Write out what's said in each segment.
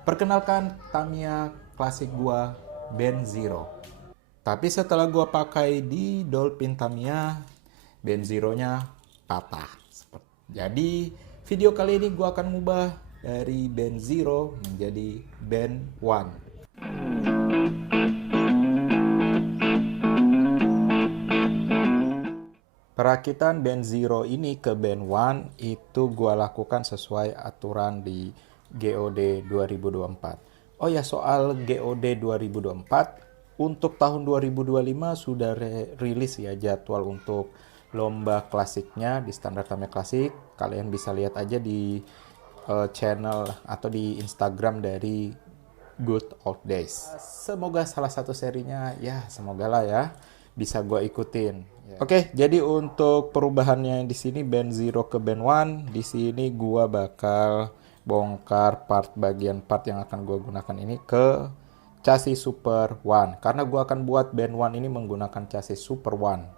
Perkenalkan, Tamiya klasik gua Band Zero. Tapi setelah gua pakai di Dolphin Tamiya, Band Zero-nya patah. Jadi video kali ini gua akan ngubah dari Band Zero menjadi Band One. Perakitan Band Zero ini ke Band One itu gua lakukan sesuai aturan di GOD 2024. Oh ya, soal GOD 2024, untuk tahun 2025 sudah rilis ya jadwal untuk lomba klasiknya di Standar Tamiya Klasik. Kalian bisa lihat aja di channel atau di Instagram dari Good Old Days. Semoga salah satu serinya ya, semoga lah ya bisa gue ikutin. Oke, jadi untuk perubahannya di sini Band Zero ke Band One, di sini gue bakal bongkar bagian part yang akan gue gunakan ini ke chassis Super One, karena gue akan buat Band One ini menggunakan chassis Super One.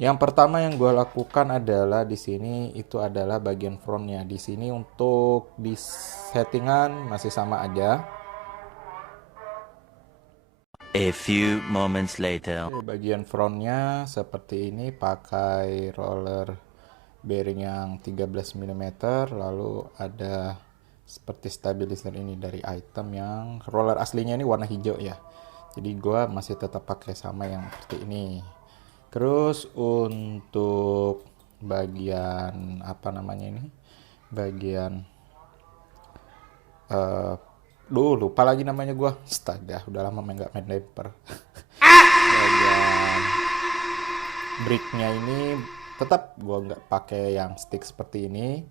Yang pertama yang gue lakukan adalah di sini itu adalah bagian frontnya. Di sini untuk di settingan masih sama aja. A few moments later. Bagian frontnya seperti ini, pakai roller bearing yang 13 mm, lalu ada seperti stabilizer ini dari item yang roller aslinya ini warna hijau ya. Jadi gua masih tetap pakai sama yang seperti ini. Terus untuk bagian apa namanya ini? Bagian lupa lagi namanya gua. Astaga, udah lama nggak main Damper. Bagian bricknya ini tetap gue nggak pakai yang stick seperti ini,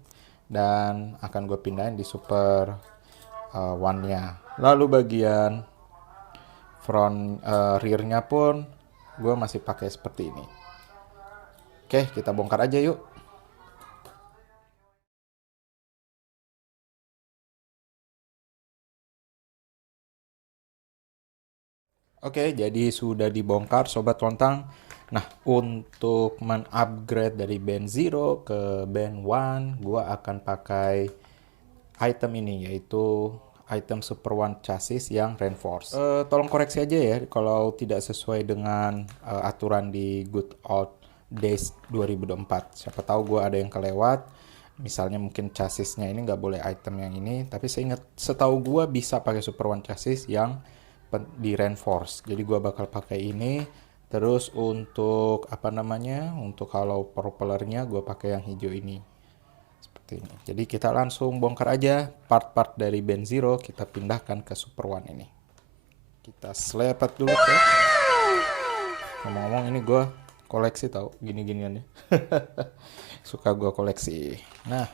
dan akan gue pindahin di Super One nya. Lalu bagian front rearnya pun gue masih pakai seperti ini. Oke, kita bongkar aja yuk. Oke, jadi sudah dibongkar Sobat Lontang. Nah, untuk men-upgrade dari Band Zero ke Band One, gue akan pakai item ini, yaitu item Super One chassis yang reinforce. Tolong koreksi aja ya kalau tidak sesuai dengan aturan di Good Old Days 2024. Siapa tahu gue ada yang kelewat. Misalnya mungkin chassisnya ini nggak boleh item yang ini, tapi setahu gue bisa pakai Super One chassis yang di reinforce. Jadi gue bakal pakai ini. Terus untuk apa namanya, untuk kalau propellernya gue pakai yang hijau ini seperti ini. Jadi kita langsung bongkar aja part-part dari Band Zero, kita pindahkan ke Super One ini. Kita selepat dulu ke. Ngomong-ngomong ini gue koleksi tau gini-giniannya. Suka gue koleksi. Nah,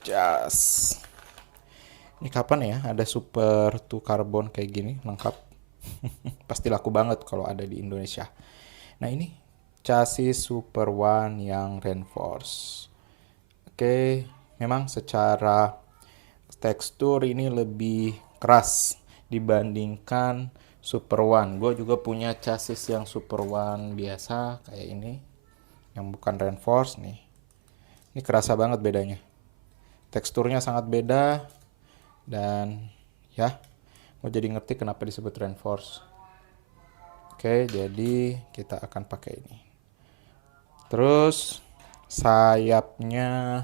jas. Ini kapan ya ada Super 2 Carbon kayak gini lengkap? Pasti laku banget kalau ada di Indonesia. Nah, ini chassis Super One yang reinforce. Oke, memang secara tekstur ini lebih keras dibandingkan Super One. Gue juga punya chassis yang Super One biasa kayak ini, yang bukan reinforce nih. Ini kerasa banget bedanya. Teksturnya sangat beda, dan ya, gue jadi ngerti kenapa disebut reinforce. Oke, jadi kita akan pakai ini. Terus sayapnya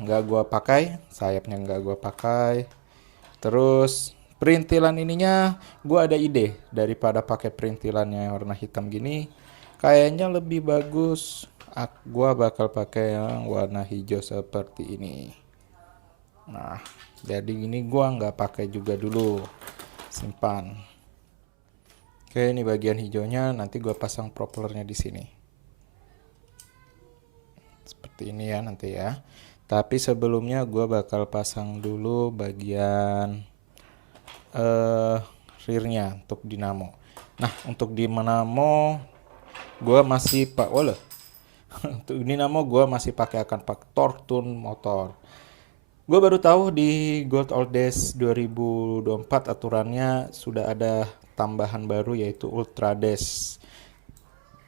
nggak gua pakai, Terus perintilan ininya gua ada ide, daripada pakai perintilannya yang warna hitam gini, kayaknya lebih bagus gua bakal pakai yang warna hijau seperti ini. Nah, jadi ini gua nggak pakai juga dulu, simpan. Oke, ini bagian hijaunya, nanti gua pasang propellernya di sini. Seperti ini ya nanti ya. Tapi sebelumnya gue bakal pasang dulu bagian rearnya untuk dinamo. Nah, untuk dinamo gue masih untuk dinamo gue masih akan pakai torque tune motor. Gue baru tahu di Gold Old Days 2024 aturannya sudah ada tambahan baru, yaitu Ultra Dash.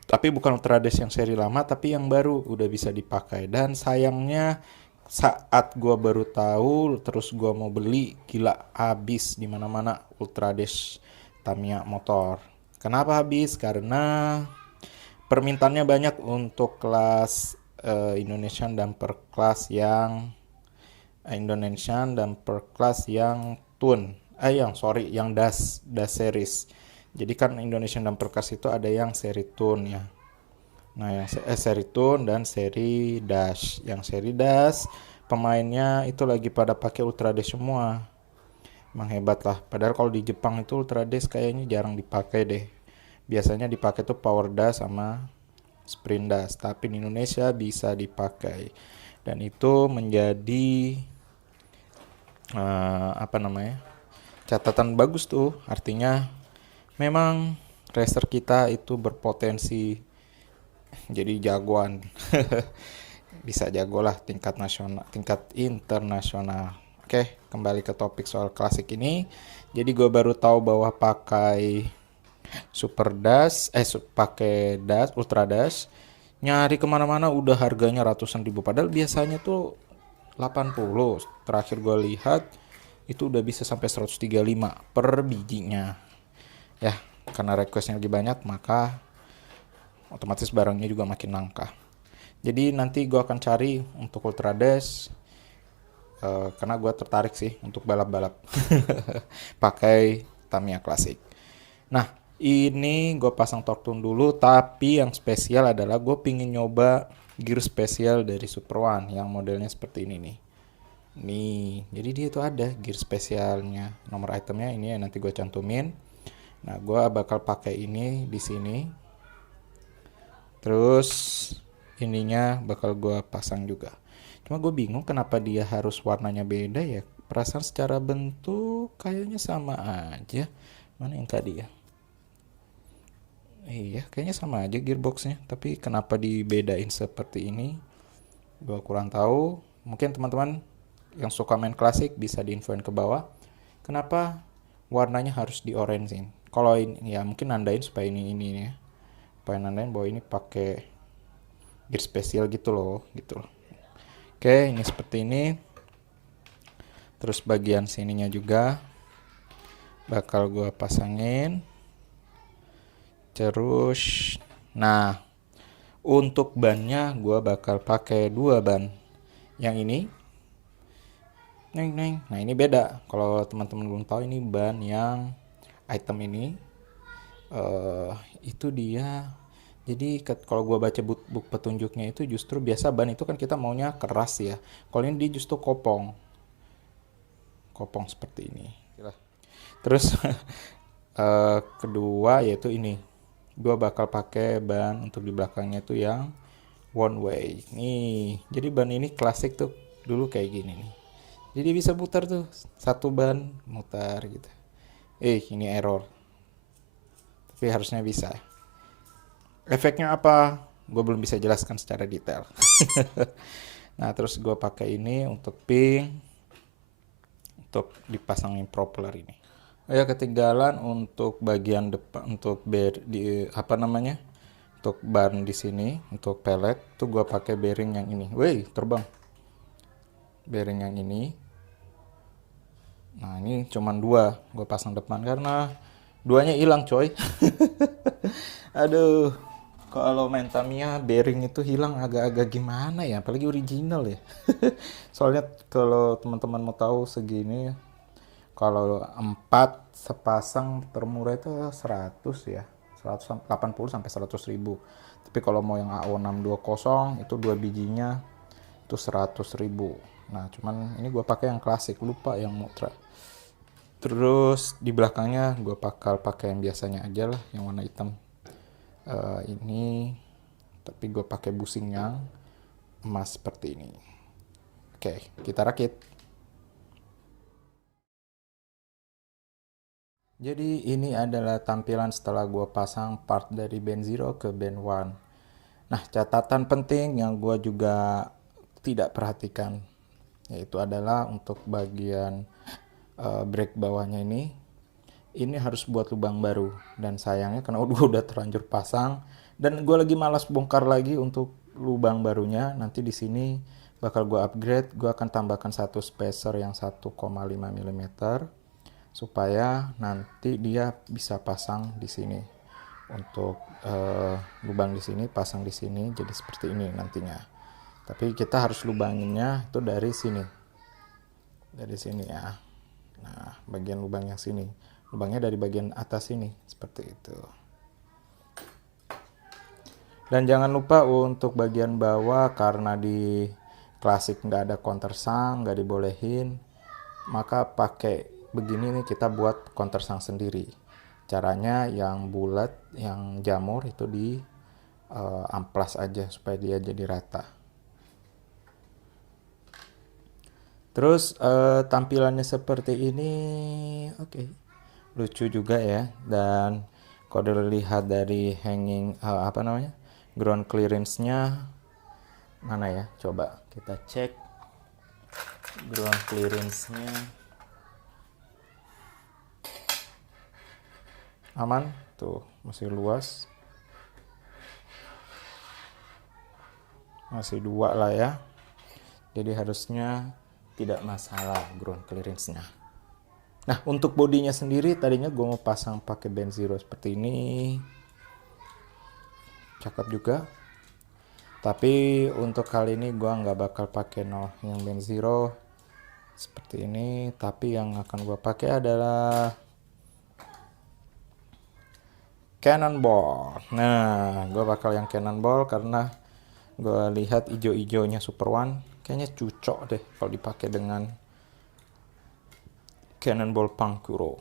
Tapi bukan Ultra Dash yang seri lama, tapi yang baru udah bisa dipakai. Dan sayangnya saat gue baru tahu, terus gue mau beli, gila habis di mana-mana Ultra Dash Tamiya motor. Kenapa habis? Karena permintaannya banyak untuk kelas Indonesian Dumper Class yang Tun. Yang Das series. Jadi kan Indonesian Dumper Class itu ada yang seri Tun ya. Nah, yang seri Tun dan seri Dash. Yang seri Dash pemainnya itu lagi pada pakai Ultra Dash semua. Emang hebat lah. Padahal kalau di Jepang itu Ultra Dash kayaknya jarang dipakai deh. Biasanya dipakai tuh Power Dash sama Sprint Dash. Tapi di Indonesia bisa dipakai. Dan itu menjadi catatan bagus tuh. Artinya memang racer kita itu berpotensi jadi jagoan. Bisa jago lah tingkat nasional, tingkat internasional. Oke, kembali ke topik soal klasik ini. Jadi gue baru tahu bahwa pakai Super Dash, pakai Dash, Ultra Dash, nyari kemana-mana udah harganya ratusan ribu. Padahal biasanya tuh 80. Terakhir gue lihat itu udah bisa sampai 135 per bijinya. Ya, karena requestnya lebih banyak, maka otomatis barangnya juga makin langka. Jadi nanti gue akan cari untuk Ultra Dash, karena gue tertarik sih untuk balap-balap pakai Tamiya klasik. Nah, ini gue pasang torque tune dulu, tapi yang spesial adalah gue pingin nyoba gear spesial dari Super One yang modelnya seperti ini nih. Nih, jadi dia tuh ada gear spesialnya. Nomor itemnya ini ya, nanti gue cantumin. Nah, gue bakal pakai ini di sini. Terus ininya bakal gue pasang juga. Cuma gue bingung kenapa dia harus warnanya beda ya. Perasaan secara bentuk kayaknya sama aja. Mana yang tadi ya? Iya, kayaknya sama aja gearboxnya. Tapi kenapa dibedain seperti ini? Gue kurang tahu. Mungkin teman-teman yang suka main klasik bisa diinfoin ke bawah. Kenapa warnanya harus di orangein? Kalau ini ya mungkin nandain supaya ini ya. Supaya nandain bahwa ini pakai gear spesial gitu loh. Oke, ini seperti ini. Terus bagian sininya juga bakal gue pasangin. Terus, nah, untuk bannya gue bakal pakai 2 ban. Yang ini, nah ini beda. Kalau teman-teman belum tahu, ini ban yang item ini, itu dia. Jadi kalau gue baca book petunjuknya itu justru biasa ban itu kan kita maunya keras ya. Kalau ini dia justru kopong seperti ini. Terus kedua yaitu ini. Gue bakal pakai ban untuk di belakangnya tuh yang one way. Nih, jadi ban ini klasik tuh dulu kayak gini nih. Jadi bisa putar tuh, satu ban mutar gitu. Ini error. Tapi harusnya bisa. Efeknya apa? Gue belum bisa jelaskan secara detail. Nah, terus gue pakai ini untuk ping, untuk dipasangin propeller ini. Ya, ketinggalan untuk bagian depan, untuk untuk ban di sini, untuk pelet tuh gue pakai bearing yang ini. Terbang. Bearing yang ini. Nah, ini cuman 2 gue pasang depan karena 2-nya hilang coy. Aduh, kalau main Tamiya bearing itu hilang agak-agak gimana ya, apalagi original ya. Soalnya kalau teman-teman mau tahu segini, kalau 4 sepasang termurah itu 100 ya, 180 sampai 100 ribu. Tapi kalau mau yang AO 620 itu 2 bijinya itu 100 ribu. Nah, cuman ini gue pakai yang klasik, lupa yang Motra. Terus di belakangnya gue bakal pakai yang biasanya aja lah, yang warna hitam. Ini tapi gue pakai busing yang emas seperti ini. Oke, kita rakit. Jadi ini adalah tampilan setelah gue pasang part dari band Zero ke band One. Nah, catatan penting yang gue juga tidak perhatikan yaitu adalah untuk bagian brake bawahnya ini harus buat lubang baru, dan sayangnya karena udah terlanjur pasang dan gue lagi malas bongkar lagi untuk lubang barunya, nanti di sini bakal gue upgrade. Gue akan tambahkan satu spacer yang 1,5 mm supaya nanti dia bisa pasang di sini. Untuk lubang di sini pasang di sini jadi seperti ini nantinya. Tapi kita harus lubanginnya itu dari sini. Dari sini ya. Nah, bagian lubang yang sini. Lubangnya dari bagian atas ini seperti itu. Dan jangan lupa untuk bagian bawah, karena di klasik nggak ada countersunk, nggak dibolehin, maka pakai begini nih kita buat countersunk sendiri. Caranya yang bulat, yang jamur itu di amplas aja supaya dia jadi rata. Terus tampilannya seperti ini, oke. Lucu juga ya. Dan kalau dilihat dari hanging ground clearance-nya mana ya? Coba kita cek ground clearance-nya. Aman, tuh masih luas. Masih 2 lah ya. Jadi harusnya tidak masalah ground clearance-nya. Nah, untuk bodinya sendiri tadinya gue mau pasang pakai band zero seperti ini. Cakep juga. Tapi untuk kali ini gue nggak bakal pakai yang band zero seperti ini. Tapi yang akan gue pakai adalah Cannonball. Nah, gue bakal yang Cannonball karena gue lihat ijo-ijonya Super One kayaknya cocok deh kalau dipakai dengan Cannonball Pankuro.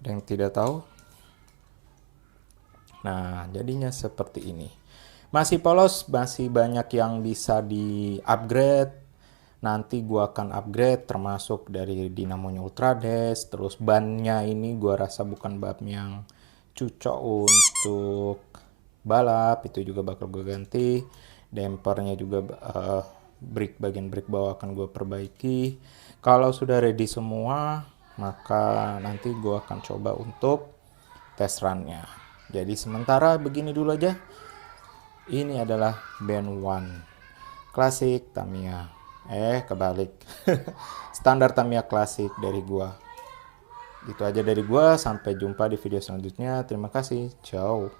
Ada yang tidak tahu? Nah, jadinya seperti ini. Masih polos, masih banyak yang bisa di-upgrade. Nanti gua akan upgrade termasuk dari dinamonya Ultra Dash. Terus bannya ini gua rasa bukan ban yang cocok untuk balap. Itu juga bakal gue ganti. Dampernya juga bagian brake bawah akan gue perbaiki. Kalau sudah ready semua, maka nanti gue akan coba untuk test run-nya. Jadi sementara begini dulu aja. Ini adalah band 1 klasik Tamiya. Kebalik. Standar Tamiya klasik dari gue. Itu aja dari gue. Sampai jumpa di video selanjutnya. Terima kasih. Ciao.